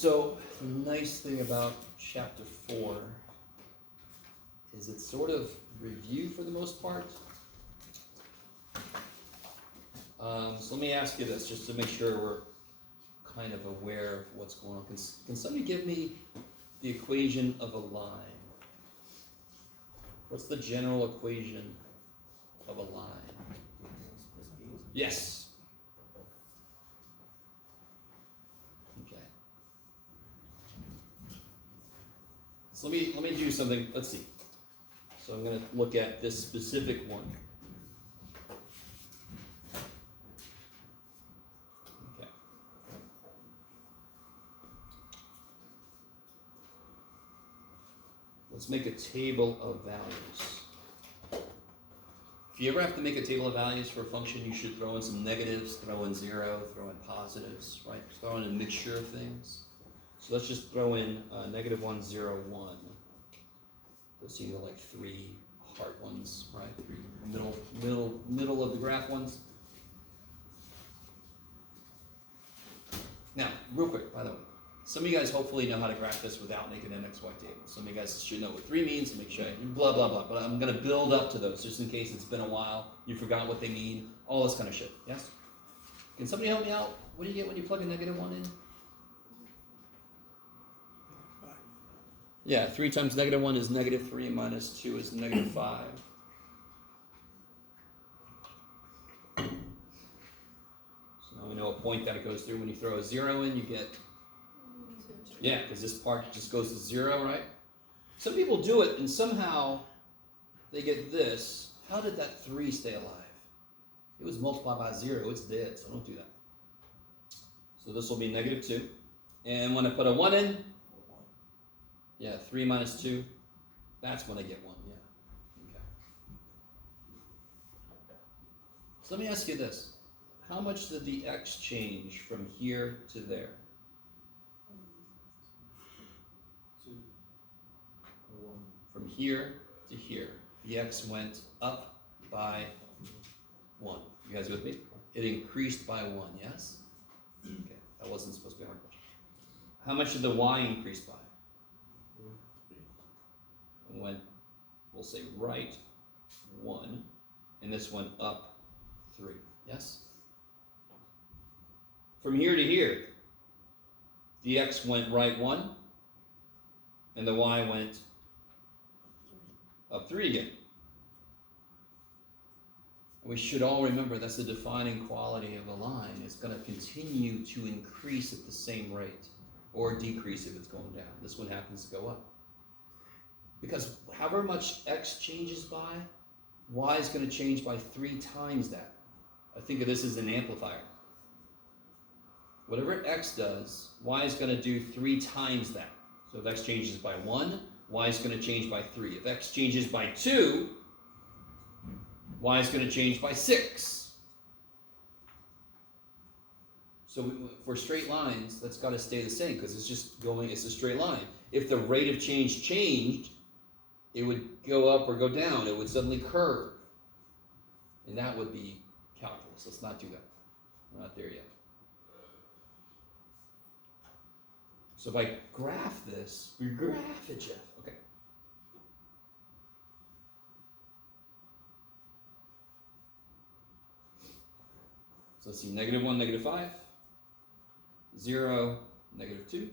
So the nice thing about chapter 4 is it's sort of review for the most part. So let me ask you this, just to make sure we're kind of aware of what's going on. Can somebody give me the equation of a line? What's the general equation of a line? Yes. Okay. So let me do something. Let's see. So I'm going to look at this specific one. Okay. Let's make a table of values. If you ever have to make a table of values for a function, you should throw in some negatives, throw in 0, throw in positives, right? Throw in a mixture of things. So let's just throw in -1, 0, 1. Those seem like 3 heart ones, right? 3 middle of the graph ones. Now, real quick, by the way, some of you guys hopefully know how to graph this without making an XY table. Some of you guys should know what 3 means, make sure blah, blah, blah. But I'm going to build up to those just in case it's been a while, you forgot what they mean, all this kind of shit. Yes? Can somebody help me out? What do you get when you plug a -1 in? Yeah, 3 times -1 is -3 minus 2 is -5. So now we know a point that it goes through. When you throw a 0 in, you get... Yeah, because this part just goes to 0, right? Some people do it, and somehow they get this. How did that 3 stay alive? It was multiplied by 0. It's dead, so don't do that. So this will be -2. And when I put a 1 in, yeah, 3 minus 2, that's when I get 1, yeah. Okay. So let me ask you this. How much did the x change from here to there? 2. From here to here, the x went up by 1. You guys with me? It increased by 1, yes? Okay, that wasn't supposed to be hard. How much did the y increase by? It went, we'll say right 1, and this went up 3, yes? From here to here, the x went right 1, and the y went up 3 again. We should all remember that's the defining quality of a line. It's going to continue to increase at the same rate, or decrease if it's going down. This one happens to go up. Because however much x changes by, y is going to change by 3 times that. I think of this as an amplifier. Whatever x does, y is going to do 3 times that. So if x changes by 1, y is going to change by 3. If x changes by 2, y is going to change by 6. So for straight lines, that's got to stay the same because it's just going, it's a straight line. If the rate of change changed, it would go up or go down. It would suddenly curve. And that would be calculus. Let's not do that. We're not there yet. So if I graph this, we graph it, Jeff. Okay. So let's see, -1, -5, 0, -2,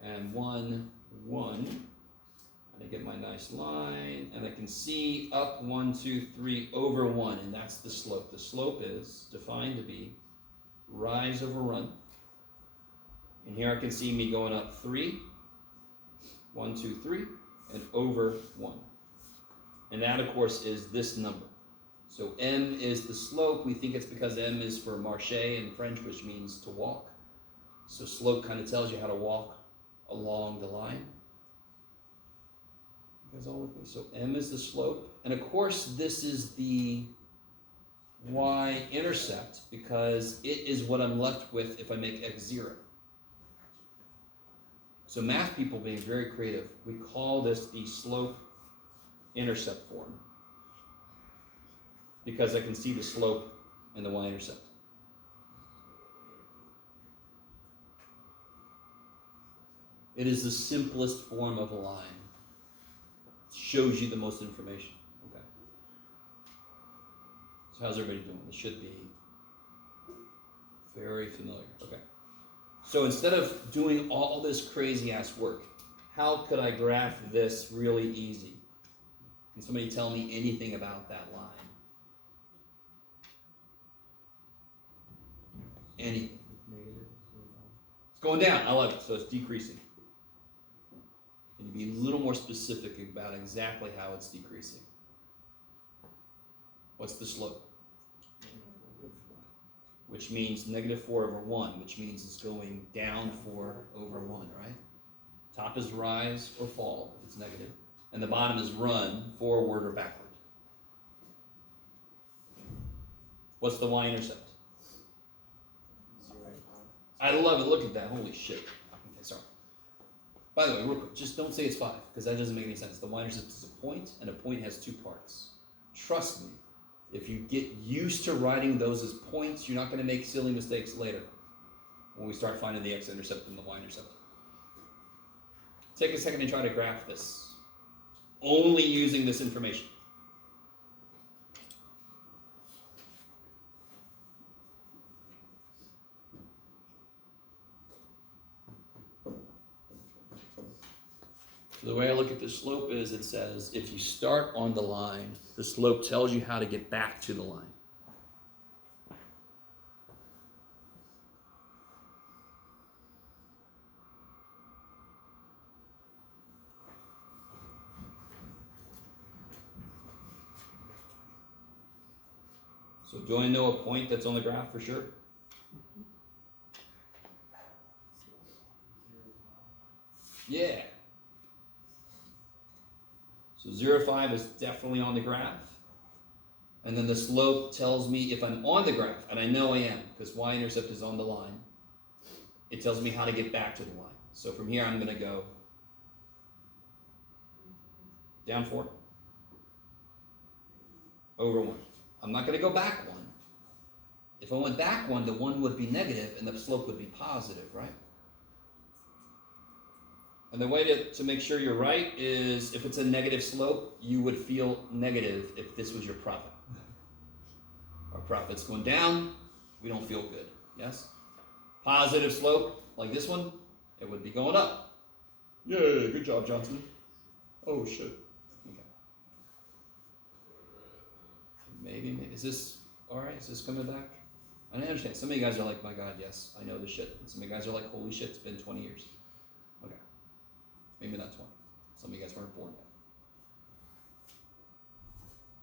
and 1, 1. And I get my nice line, and I can see up 1, 2, 3 over 1, and that's the slope. The slope is defined to be rise over run. And here I can see me going up 3, 1, 2, 3, and over 1. And that, of course, is this number. So m is the slope. We think it's because m is for marcher in French, which means to walk. So slope kind of tells you how to walk along the line. You guys all with me? So m is the slope. And of course, this is the y-intercept because it is what I'm left with if I make x 0. So math people being very creative, we call this the slope-intercept form because I can see the slope and the y-intercept. It is the simplest form of a line. It shows you the most information. Okay. So how's everybody doing? This should be very familiar. Okay. So instead of doing all this crazy ass work, how could I graph this really easy? Can somebody tell me anything about that line? Anything? It's going down. I love it. So it's decreasing. Can you be a little more specific about exactly how it's decreasing? What's the slope? Which means -4/1, which means it's going down 4/1, right? Top is rise or fall if it's negative, and the bottom is run forward or backward. What's the y-intercept? I love it. Look at that. Holy shit. Okay, sorry. By the way, real quick, just don't say it's 5, because that doesn't make any sense. The y-intercept is a point, and a point has 2 parts. Trust me, if you get used to writing those as points, you're not going to make silly mistakes later when we start finding the x-intercept and the y-intercept. Take a second and try to graph this, only using this information. So the way I look at the slope is it says if you start on the line, the slope tells you how to get back to the line. So do I know a point that's on the graph for sure? Yeah. So 0,5 is definitely on the graph. And then the slope tells me if I'm on the graph, and I know I am, because y-intercept is on the line. It tells me how to get back to the line. So from here I'm going to go down 4, over 1. I'm not going to go back 1. If I went back 1, the 1 would be negative and the slope would be positive, right? And the way to make sure you're right is if it's a negative slope, you would feel negative if this was your profit. Our profit's going down, we don't feel good, yes? Positive slope, like this one, it would be going up. Yay, good job, Johnson. Oh, shit. Okay. Maybe, is this, all right, is this coming back? I understand. Some of you guys are like, my God, yes, I know this shit. And some of you guys are like, holy shit, it's been 20 years. Okay. Maybe not 20. Some of you guys weren't born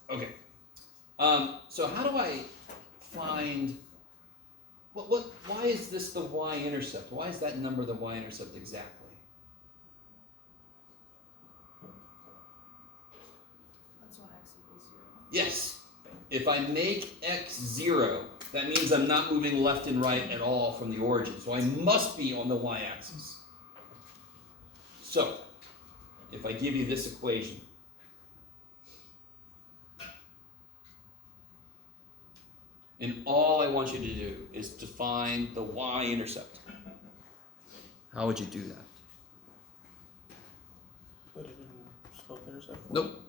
yet. Okay. So how do I find, why is this the y-intercept? Why is that number the y-intercept exactly? That's when x equals 0. Yes. If I make x 0, that means I'm not moving left and right at all from the origin. So I must be on the y-axis. So, if I give you this equation, and all I want you to do is to find the y-intercept, how would you do that? Put it in slope-intercept? Nope.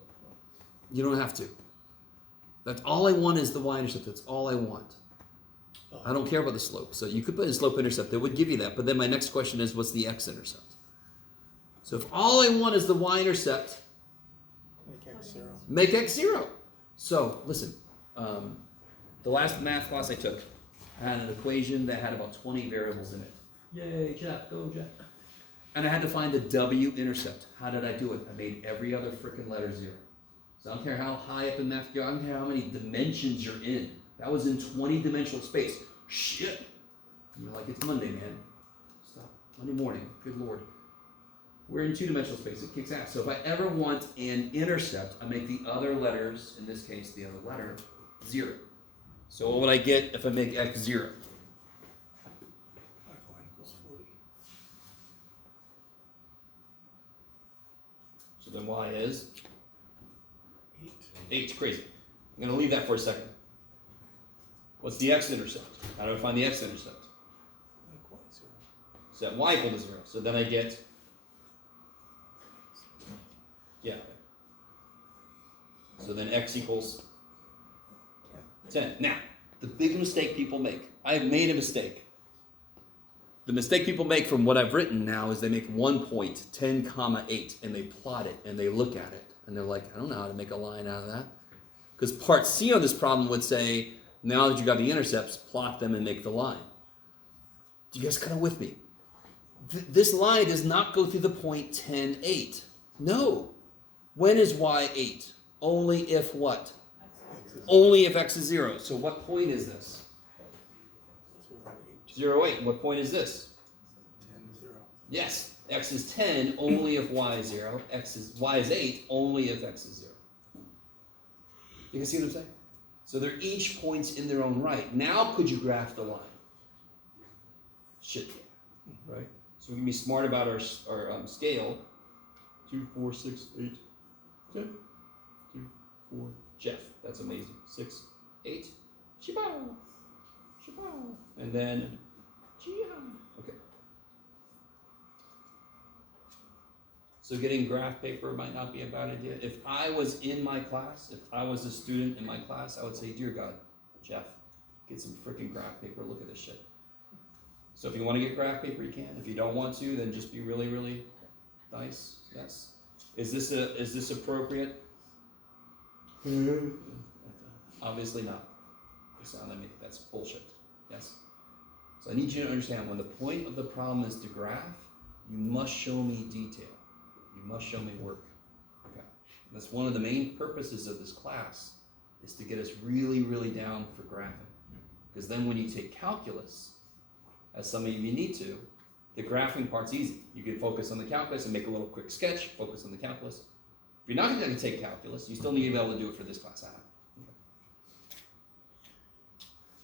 You don't have to. That's all I want is the y-intercept. That's all I want. I don't care about the slope. So you could put in slope-intercept. It would give you that. But then my next question is, what's the x-intercept? So if all I want is the y-intercept, Make x 0. make x 0. So listen, the last math class I took had an equation that had about 20 variables in it. Yay, Jeff, go Jeff. And I had to find the w-intercept. How did I do it? I made every other freaking letter 0. So I don't care how high up in math you go, I don't care how many dimensions you're in. That was in 20-dimensional space. Shit. And you're like, it's Monday, man. Stop. Monday morning. Good Lord. We're in 2-dimensional space. It kicks ass. So if I ever want an intercept, I make the other letters, in this case, the other letter, 0. So what would I get if I make x 0? Y equals 40. So then y is 8. 8. Crazy. I'm going to leave that for a second. What's the x-intercept? How do I find the x-intercept? Make y 0. Set y equal to 0. So then I get Yeah. So then x equals 10. Now, the big mistake people make. I've made a mistake. The mistake people make from what I've written now is they make 1 point, 10 comma 8, and they plot it, and they look at it, and they're like, I don't know how to make a line out of that. Because part C on this problem would say, now that you got the intercepts, plot them and make the line. Do you guys kind of with me? This line does not go through the point 10, 8. No. When is y 8? Only if what? Only if x is 0. So what point is this? 0, 8. What point is this? 10, 0. Yes. X is 10 only if y is 0. Y is 8 only if x is 0. You can see what I'm saying? So they're each points in their own right. Now could you graph the line? Shit. Right? So we can be smart about our scale. 2, 4, 6, 8, 10. 2, 4. Jeff. That's amazing. 6, 8. Chibow. Chibow. And then okay. So getting graph paper might not be a bad idea. If I was in my class, if I was a student in my class, I would say, dear God, Jeff, get some freaking graph paper. Look at this shit. So if you want to get graph paper, you can. If you don't want to, then just be really, really nice. Yes. Is this appropriate? Obviously not. That's bullshit. Yes. So I need you to understand, when the point of the problem is to graph, you must show me detail. You must show me work. Okay. That's one of the main purposes of this class, is to get us really, really down for graphing. Because then when you take calculus, as some of you need to, the graphing part's easy. You can focus on the calculus and make a little quick sketch, focus on the calculus. If you're not going to take calculus, you still need to be able to do it for this class. Okay.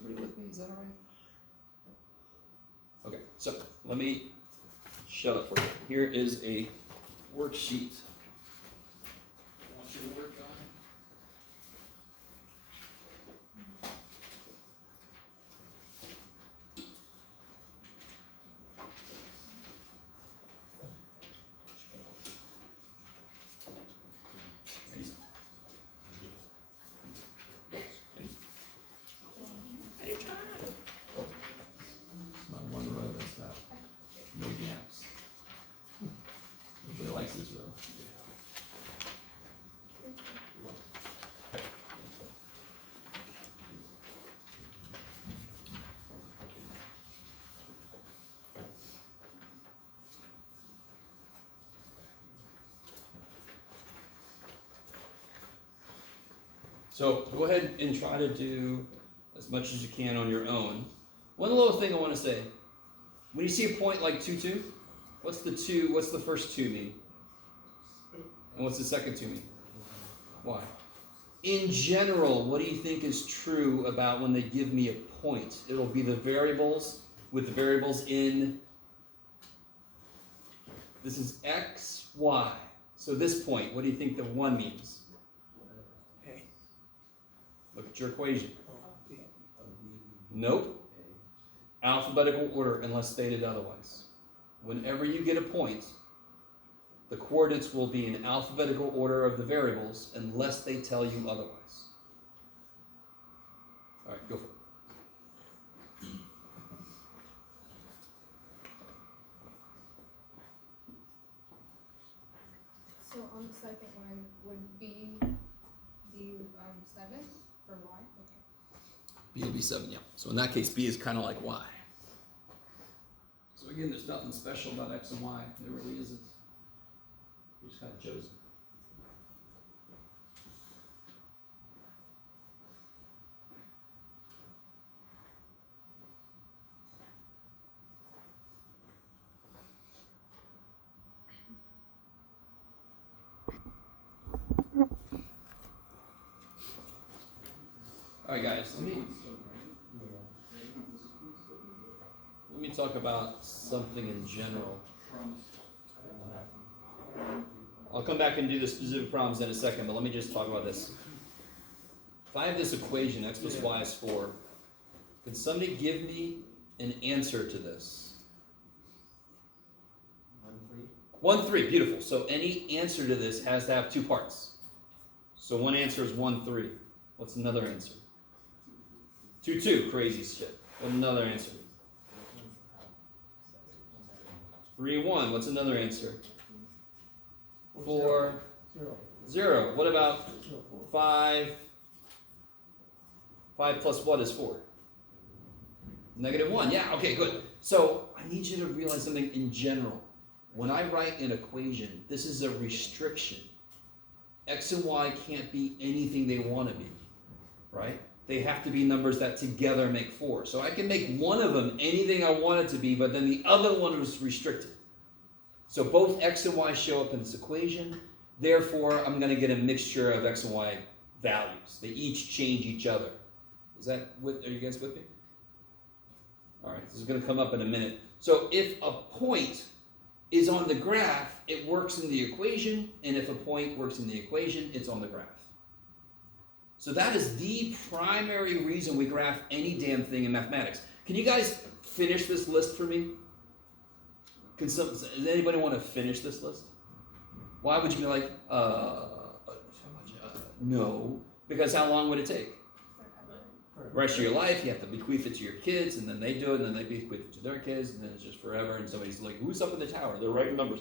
Everybody with me? Is that all right? Okay, so let me shut up for you. Here is a worksheet I want you to work on. My one row is that. No gaps. Everybody likes this row. So go ahead and try to do as much as you can on your own. One little thing I want to say. When you see a point like 2, 2, what's the first 2 mean? And what's the second 2 mean? Why? In general, what do you think is true about when they give me a point? It'll be the variables with the variables in. This is x, y. So this point, what do you think the 1 means? A. Look at your equation. Oh, B. Nope. Alphabetical order unless stated otherwise. Whenever you get a point, the coordinates will be in alphabetical order of the variables unless they tell you otherwise. All right, go for it. So on the second one, would B be 7 for Y? Okay. B will be 7, yeah. So in that case, B is kind of like Y. So again, there's nothing special about X and Y. There really isn't. We just kind of chose it. All right, guys, let me talk about something in general. I'll come back and do the specific problems in a second, but let me just talk about this. If I have this equation, x plus y is 4, can somebody give me an answer to this? 1, 3, beautiful. So any answer to this has to have two parts. So one answer is 1, 3. What's another answer? 2, 2, crazy shit. What's another answer? 3, 1, what's another answer? 4, 0. What about 5? 5 plus what is 4? -1. Yeah, okay, good. So I need you to realize something in general. When I write an equation, this is a restriction. X and Y can't be anything they want to be, right? They have to be numbers that together make 4. So I can make one of them anything I want it to be, but then the other one is restricted. So both X and Y show up in this equation. Therefore, I'm going to get a mixture of X and Y values. They each change each other. Are you guys with me? All right, this is going to come up in a minute. So if a point is on the graph, it works in the equation, and if a point works in the equation, it's on the graph. So that is the primary reason we graph any damn thing in mathematics. Can you guys finish this list for me? Does anybody want to finish this list? Why would you be like, no, because how long would it take? Forever. The rest of your life, you have to bequeath it to your kids, and then they do it, and then they bequeath it to their kids, and then it's just forever, and somebody's like, who's up in the tower? They're writing numbers.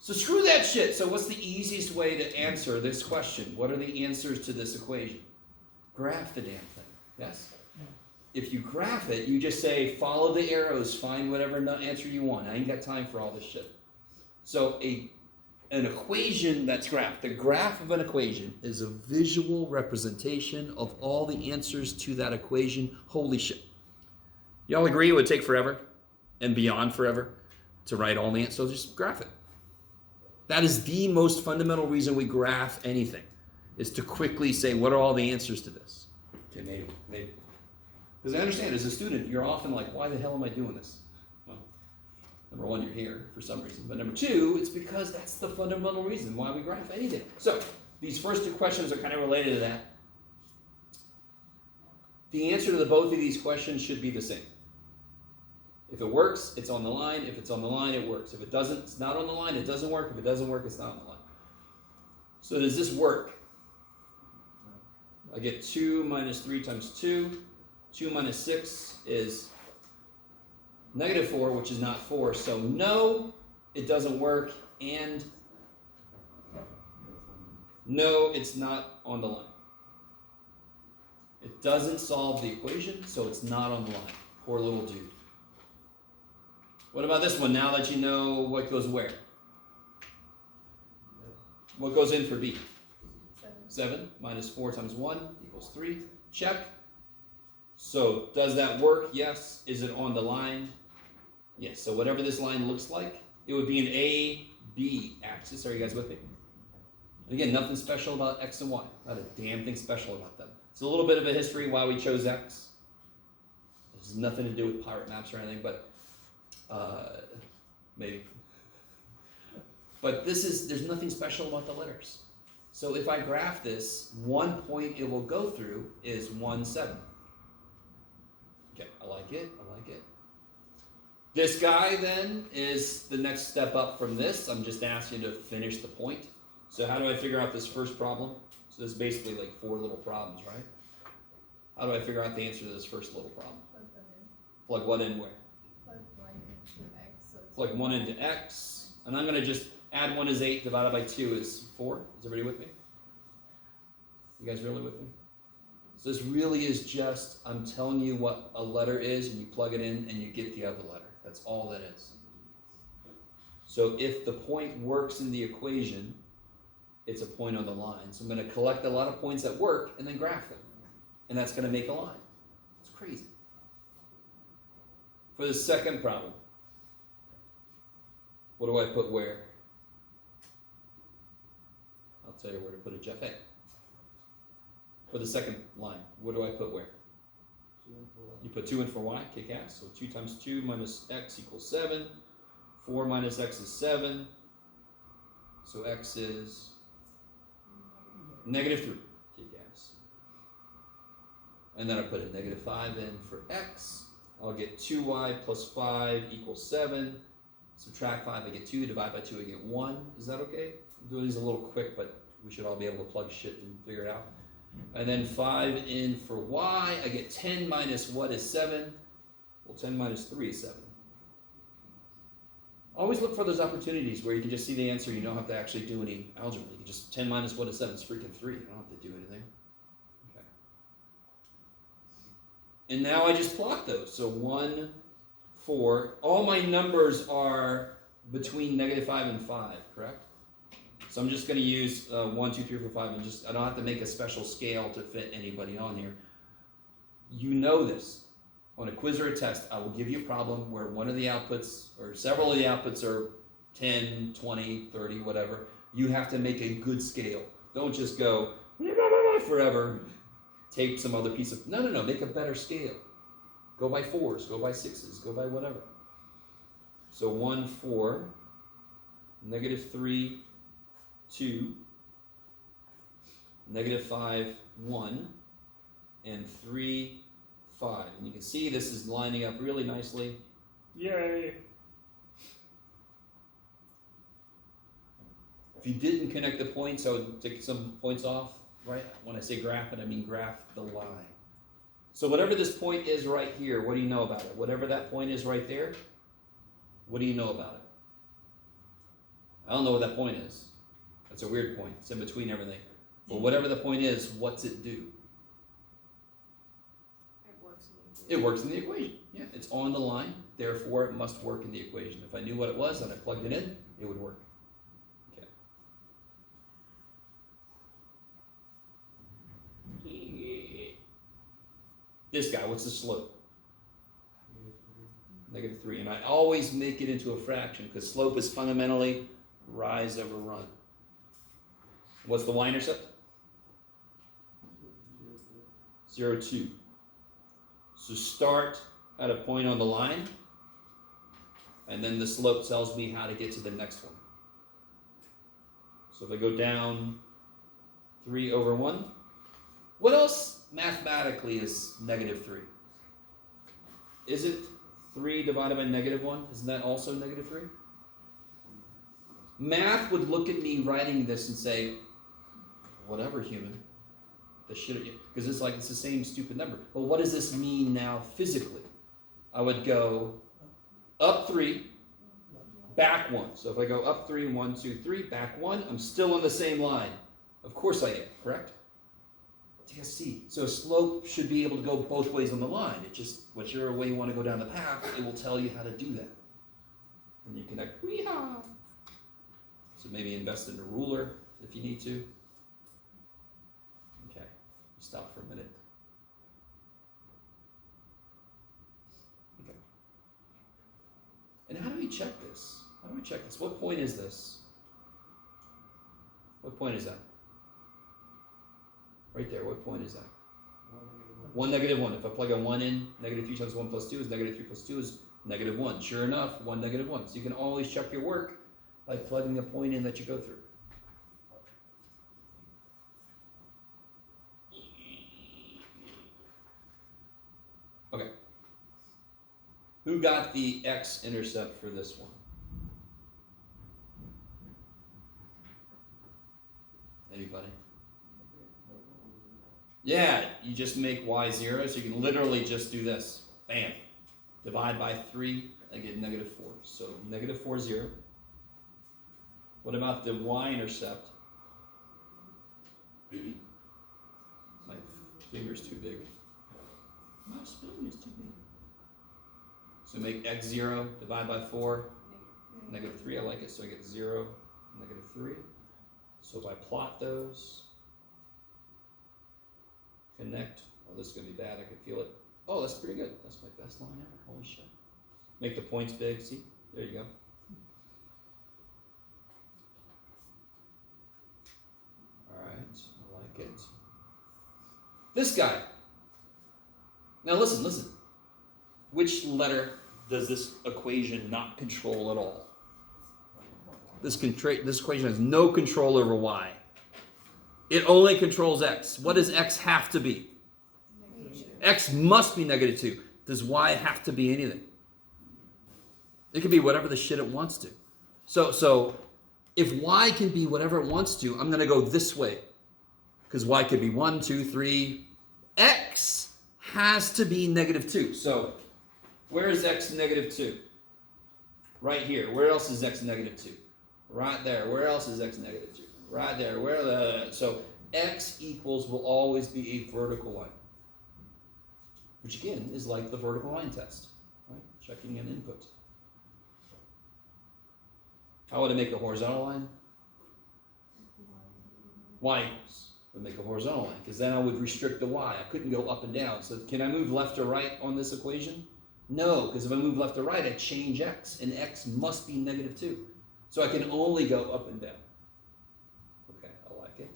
So screw that shit. So what's the easiest way to answer this question? What are the answers to this equation? Graph the damn thing, yes? Yeah. If you graph it, you just say, follow the arrows, find whatever answer you want. I ain't got time for all this shit. So an equation that's graphed. The graph of an equation is a visual representation of all the answers to that equation. Holy shit. Y'all agree it would take forever and beyond forever to write all the answers? So just graph it. That is the most fundamental reason we graph anything, is to quickly say, what are all the answers to this? Okay, maybe. Because I understand, as a student, you're often like, why the hell am I doing this? Number one, you're here for some reason. But number two, it's because that's the fundamental reason why we graph anything. So these first two questions are kind of related to that. The answer to both of these questions should be the same. If it works, it's on the line. If it's on the line, it works. If it doesn't, it's not on the line, it doesn't work. If it doesn't work, it's not on the line. So does this work? I get 2 minus 3 times 2. 2 minus 6 is -4, which is not 4. So no, it doesn't work. And no, it's not on the line. It doesn't solve the equation, so it's not on the line. Poor little dude. What about this one, now that you know what goes where? What goes in for B? 7 minus 4 times 1 equals 3. Check. So does that work? Yes. Is it on the line? Yes. So whatever this line looks like, it would be an A, B axis. Are you guys with me? And again, nothing special about X and Y. Not a damn thing special about them. It's a little bit of a history why we chose X. This has nothing to do with pirate maps or anything, but maybe. But there's nothing special about the letters. So if I graph this, one point it will go through is 1, 7. Okay, I like it. This guy then is the next step up from this. I'm just asking you to finish the point. So how do I figure out this first problem? So this is basically like 4 little problems, right? How do I figure out the answer to this first little problem? Plug them in. Plug what in where? Plug 1 into X. So it's Plug 1 into X. And I'm going to just add 1 is 8, divided by 2 is 4. Is everybody with me? You guys really with me? So this really is just, I'm telling you what a letter is, and you plug it in, and you get the other letter. That's all that is. So if the point works in the equation, it's a point on the line. So I'm going to collect a lot of points that work, and then graph them. And that's going to make a line. It's crazy. For the second problem, what do I put where? I'll tell you where to put it, Jeff. Hey. For the second line, what do I put where? You put 2 in for y, kick ass. So 2 times 2 minus x equals 7. 4 minus x is 7. So x is -3, kick ass. And then I put a -5 in for x. I'll get 2y plus 5 equals 7. Subtract 5, I get 2. Divide by 2, I get 1. Is that okay? I'm doing these a little quick, but we should all be able to plug shit and figure it out. And then 5 in for y, I get 10 minus what is 7? Well, 10 minus 3 is 7. Always look for those opportunities where you can just see the answer. You don't have to actually do any algebra. You can just 10 minus what is 7 is freaking 3. You don't have to do anything. Okay. And now I just plot those. So 1, 4. All my numbers are between -5 and 5, correct? So I'm just going to use 1, 2, 3, 4, 5, and I don't have to make a special scale to fit anybody on here. You know this. On a quiz or a test, I will give you a problem where one of the outputs, or several of the outputs are 10, 20, 30, whatever. You have to make a good scale. Don't just go forever, take some other piece of, no, make a better scale. Go by 4s, go by 6s, go by whatever. So 1, 4, -3, 2, -5, 1, and 3, 5. And you can see this is lining up really nicely. Yay! If you didn't connect the points, I would take some points off, right? When I say graph it, I mean graph the line. So whatever this point is right here, what do you know about it? Whatever that point is right there, what do you know about it? I don't know what that point is. That's a weird point. It's in between everything. But whatever the point is, what's it do? It works in the equation. Yeah, it's on the line, therefore it must work in the equation. If I knew what it was and I plugged it in, it would work. Okay. This guy, what's the slope? -3. And I always make it into a fraction because slope is fundamentally rise over run. What's the y-intercept? 0, 2. So start at a point on the line, and then the slope tells me how to get to the next one. So if I go down 3 over 1, what else mathematically is -3? Isn't 3 divided by -1? Isn't that also -3? Math would look at me writing this and say, whatever, human. Because it's the same stupid number. But what does this mean now physically? I would go up 3, back 1. So if I go up 3, 1, 2, 3, back 1, I'm still on the same line. Of course I am, correct? Yes, see. So slope should be able to go both ways on the line. It just, whichever way you want to go down the path, it will tell you how to do that. And you connect, weehaw. So maybe invest in a ruler if you need to. Okay, stop for a minute. Okay. And how do we check this? How do we check this? What point is this? What point is that? Right there, what point is that? 1, -1. If I plug a 1 in, -3 times 1 plus 2 is -3 plus 2 is -1. Sure enough, 1, -1. So you can always check your work by plugging a point in that you go through. Okay. Who got the x-intercept for this one? Anybody? Yeah, you just make y 0, so you can literally just do this. Bam. Divide by 3, I get -4. So -4, 0. What about the y-intercept? My finger's too big. My spoon is too big. So make x 0, divide by 4, -3, I like it, so I get 0, -3. So if I plot those, connect, oh, this is going to be bad, I can feel it. Oh, that's pretty good. That's my best line ever, holy shit. Make the points big, see? There you go. Alright, I like it. This guy. Now listen. Which letter does this equation not control at all? This equation has no control over y. It only controls x. What does x have to be? X must be -2. Does y have to be anything? It can be whatever the shit it wants to. So if y can be whatever it wants to, I'm going to go this way. Because y could be 1, 2, 3. X has to be negative 2. So where is x negative 2? Right here. Where else is x negative 2? Right there. Where else is x negative 2? Right there. So x equals will always be a vertical line. Which again is like the vertical line test. Right? Checking an input. How would I make a horizontal line? Y would make a horizontal line, because then I would restrict the y. I couldn't go up and down. So can I move left or right on this equation? No, because if I move left or right, I change x, and x must be negative 2. So I can only go up and down. Okay, I like it.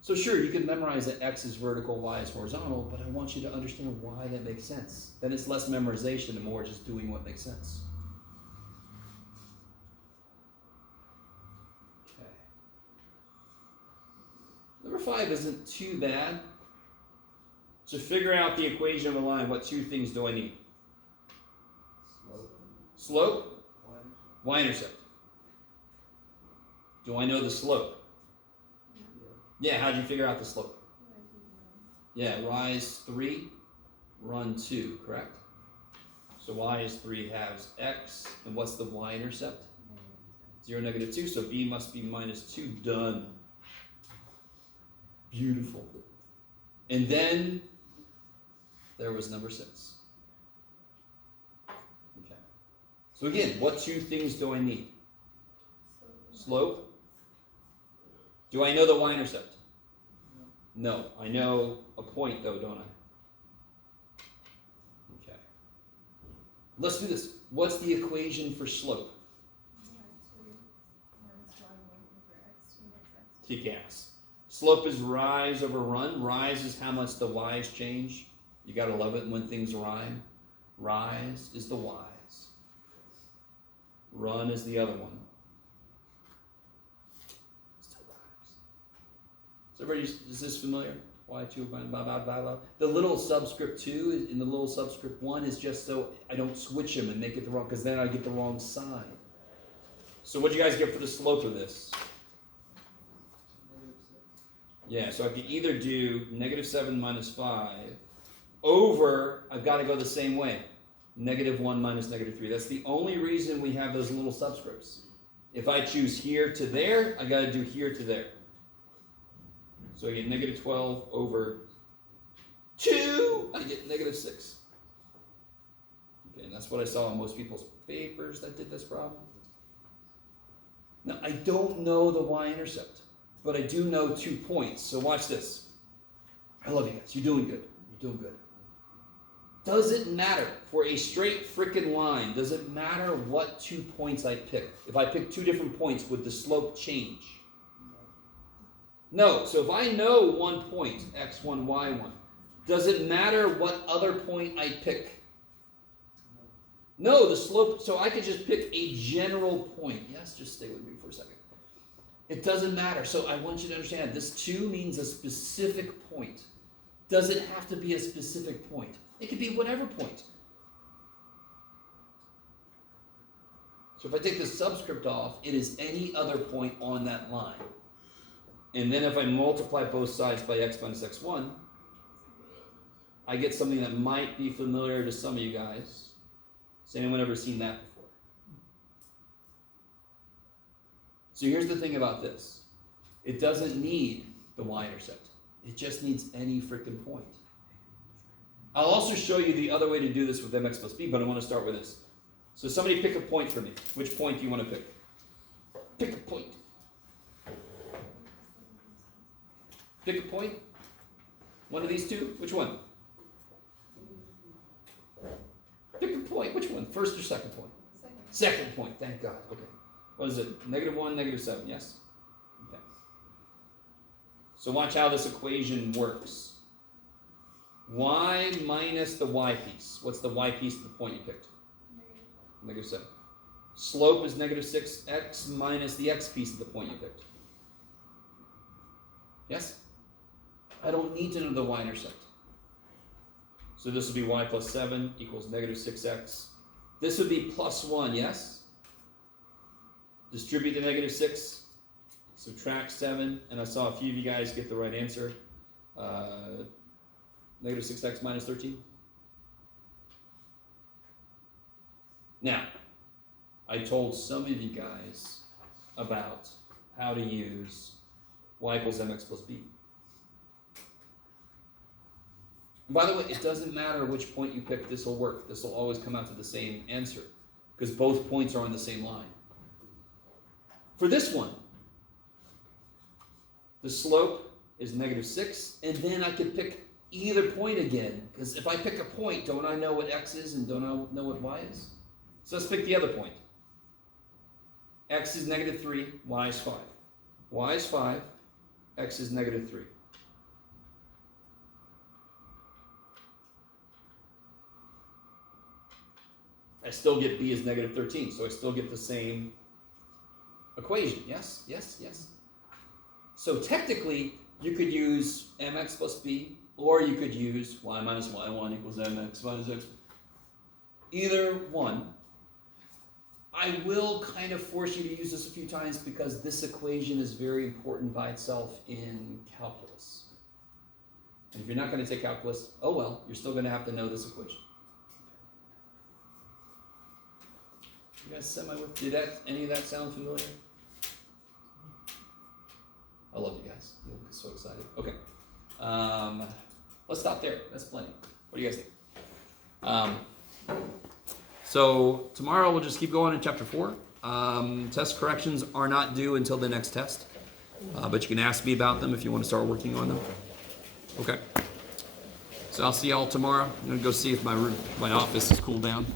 So sure, you can memorize that x is vertical, y is horizontal, but I want you to understand why that makes sense. Then it's less memorization and more just doing what makes sense. Number 5 isn't too bad. To figure out the equation of a line, what 2 things do I need? Slope? Y-intercept. Do I know the slope? Yeah, how'd you figure out the slope? Yeah, rise 3, run 2, correct? So y is 3 halves x, and what's the y-intercept? 0, negative 2, so b must be minus 2, done. Beautiful. And then there was number 6. Okay. So again, what 2 things do I need? Slope. Do I know the y-intercept? No. I know a point though, don't I? Okay. Let's do this. What's the equation for slope? Kick ass. Slope is rise over run. Rise is how much the y's change. You gotta love it when things rhyme. Rise is the y's. Run is the other one. Still rhymes. So everybody, is this familiar? Y2, blah, blah, blah, blah. The little subscript 2 and the little subscript 1 is just so I don't switch them and make it the wrong, because then I get the wrong sign. So what do you guys get for the slope of this? Yeah, so I could either do negative 7 minus 5 over, I've got to go the same way, negative 1 minus negative 3. That's the only reason we have those little subscripts. If I choose here to there, I got to do here to there. So I get negative 12 over 2, I get negative 6. Okay, and that's what I saw in most people's papers that did this problem. Now, I don't know the y-intercept, but I do know 2 points. So watch this. I love you guys. You're doing good. You're doing good. Does it matter for a straight frickin' line? Does it matter what 2 points I pick? If I pick 2 different points, would the slope change? No. So if I know 1 point, x1, y1, does it matter what other point I pick? No, the slope. So I could just pick a general point. Yes, just stay with me for a second. It doesn't matter. So I want you to understand, this 2 means a specific point. Does it have to be a specific point? It could be whatever point. So if I take the subscript off, it is any other point on that line. And then if I multiply both sides by x minus x1, I get something that might be familiar to some of you guys. Has anyone ever seen that before? So here's the thing about this. It doesn't need the y-intercept. It just needs any freaking point. I'll also show you the other way to do this with mx plus b, but I want to start with this. So somebody pick a point for me. Which point do you want to pick? Pick a point. Pick a point. One of these 2? Which one? Pick a point. Which one? First or second point? Second point. Thank God. Okay. What is it? Negative 1, negative 7. Yes? Okay. So watch how this equation works. Y minus the y piece. What's the y piece of the point you picked? Negative 7. Slope is negative 6x minus the x piece of the point you picked. Yes? I don't need to know the y-intercept. So this will be y plus 7 equals negative 6x This would be plus 1, yes? Distribute the negative 6, subtract 7, and I saw a few of you guys get the right answer. Negative 6x minus 13. Now, I told some of you guys about how to use y equals mx plus b. And by the way, it doesn't matter which point you pick, this will work. This will always come out to the same answer because both points are on the same line. For this one, the slope is negative 6, and then I could pick either point again, because if I pick a point, don't I know what x is and don't I know what y is? So let's pick the other point. X is negative 3, y is 5. Y is 5, x is negative 3. I still get b is negative 13, so I still get the same equation. Yes, yes, yes. So technically, you could use mx plus b, or you could use y minus y1 equals mx minus x. Either one. I will kind of force you to use this a few times because this equation is very important by itself in calculus. And if you're not going to take calculus, oh well, you're still going to have to know this equation. You guys semi-with? Did any of that sound familiar? I love you guys. You'll be so excited. Okay. Let's stop there. That's plenty. What do you guys think? So tomorrow we'll just keep going in chapter 4. Test corrections are not due until the next test. But you can ask me about them if you want to start working on them. Okay. So I'll see y'all tomorrow. I'm going to go see if my office is cooled down.